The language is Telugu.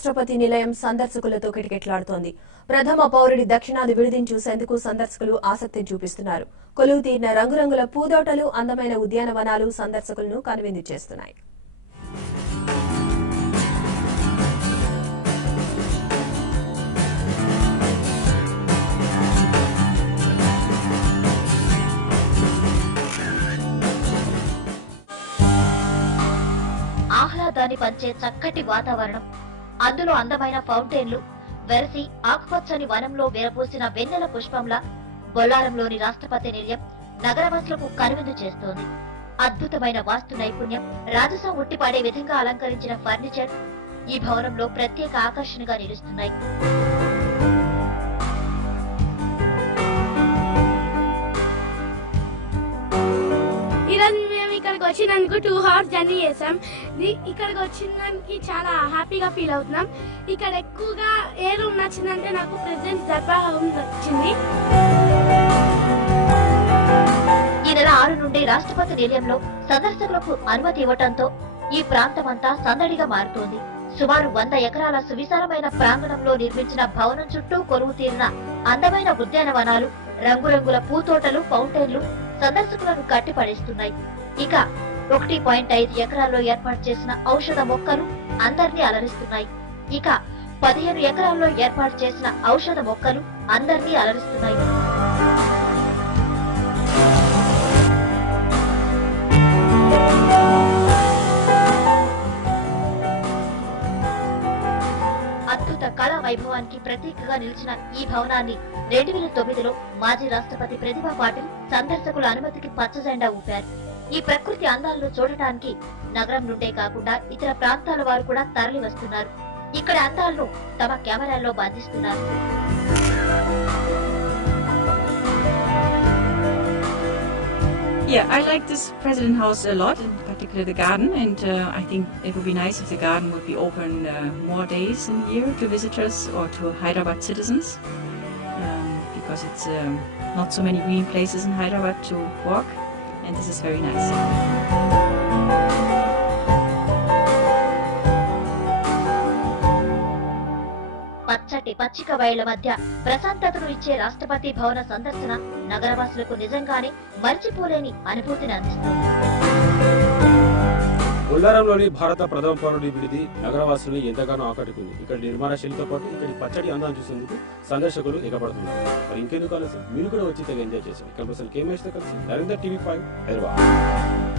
రాష్ట్రపతి నిలయం సందర్శకులతో కిటకిటలాడుతోంది. ప్రథమ పౌరుడి దక్షిణాది విడిదిని చూసేందుకు సందర్శకులు ఆసక్తిని చూపిస్తున్నారు. కొలువు తీరిన రంగురంగుల పూదోటలు, అందమైన ఉద్యానవనాలు సందర్శకులను కనువిందు చేస్తున్నాయి. ఆహ్లాదాన్ని పంచే చక్కటి వాతావరణం, అందులో అందమైన ఫౌంటైన్లు, వెరసి ఆకుపచ్చని వనంలో విరబూసిన వెన్నెల పుష్పంలా బొల్లారంలోని రాష్ట్రపతి నిలయం నగరవాసులకు కనువిందు చేస్తోంది. అద్భుతమైన వాస్తు నైపుణ్యం, రాజసం ఉట్టిపడే విధంగా అలంకరించిన ఫర్నిచర్ ఈ భవనంలో ప్రత్యేక ఆకర్షణగా నిలుస్తున్నాయి. ఇక్కడికి వచ్చినందుకు 2 hours జర్నీ చేసాం. ఇక్కడికి వచ్చినందుకు చాలా హ్యాపీగా ఫీల్ అవుతున్నాం. ఇక్కడ ఎక్కువగా ఏ రూమ్ నచ్చిందంటే నాకు ప్రెసిడెంట్ దర్బార్ రూమ్ నచ్చింది. ఈ నెల 6 నుండి రాష్ట్రపతి నిలయంలో సందర్శకులకు అనుమతి ఇవ్వడంతో ఈ ప్రాంతమంతా సందడిగా మారుతోంది. సుమారు 100 ఎకరాల సువిశాలమైన ప్రాంగణంలో నిర్మించిన భవనం చుట్టూ కొలువు తీరిన అందమైన ఉద్యానవనాలు, రంగురంగుల పూతోటలు, ఫౌంటైన్లు సందర్శకులను కట్టిపడేస్తున్నాయి. ఇక 1.5 ఎకరాల్లో ఏర్పాటు చేసిన ఔషధ మొక్కలు అందరినీ అలరిస్తున్నాయి. ఇక 15 ఎకరాల్లో ఏర్పాటు చేసిన ఔషధ మొక్కలు అందరినీ అలరిస్తున్నాయి. అద్భుత కళా వైభవానికి ప్రతీకగా నిలిచిన ఈ భవనాన్ని 2009లో మాజీ రాష్ట్రపతి ప్రతిభా పాటిల్ సందర్శకుల అనుమతికి పచ్చజెండా ఊపారు. ఈ ప్రకృతి అందాలను చూడటానికి నగరం నుండే కాకుండా ఇతర ప్రాంతాల వారు కూడా తరలి వస్తున్నారు. ఇక్కడ అందాలను తమ కెమెరాల్లో బంధిస్తున్నారు. Yeah, I like this President House a lot, in particular the garden, and I think it would be nice if the garden would be open more days in the year to visitors or to Hyderabad citizens, because it's not so many green places in Hyderabad to walk, and this is very nice. పచ్చటి పచ్చిక బయళ్ల మధ్య ప్రశాంతతను ఇచ్చే రాష్ట్రపతి భవన సందర్శన నగరవాసులకు నిజంగానే మర్చిపోలేని అనుభూతిని అందిస్తుంది. బొల్లారంలోని భారత ప్రథమ పౌరుడి విడిది నగరవాసులను ఎంతగానో ఆకట్టుకుంది. ఇక్కడ నిర్మాణ శైలితో పాటు ఇక్కడి పచ్చడి అందాన్ని చూసేందుకు సందర్శకులు ఎగబడుతున్నారు. మరి ఇంకెందుకు ఆలస్యం, మీరు కూడా వచ్చి తెగ ఎంజాయ్ చేశారు. కెమెరా పర్సన్ కే మహేష్తో కలిసి నరేందర్, TV5 హైదరాబాద్.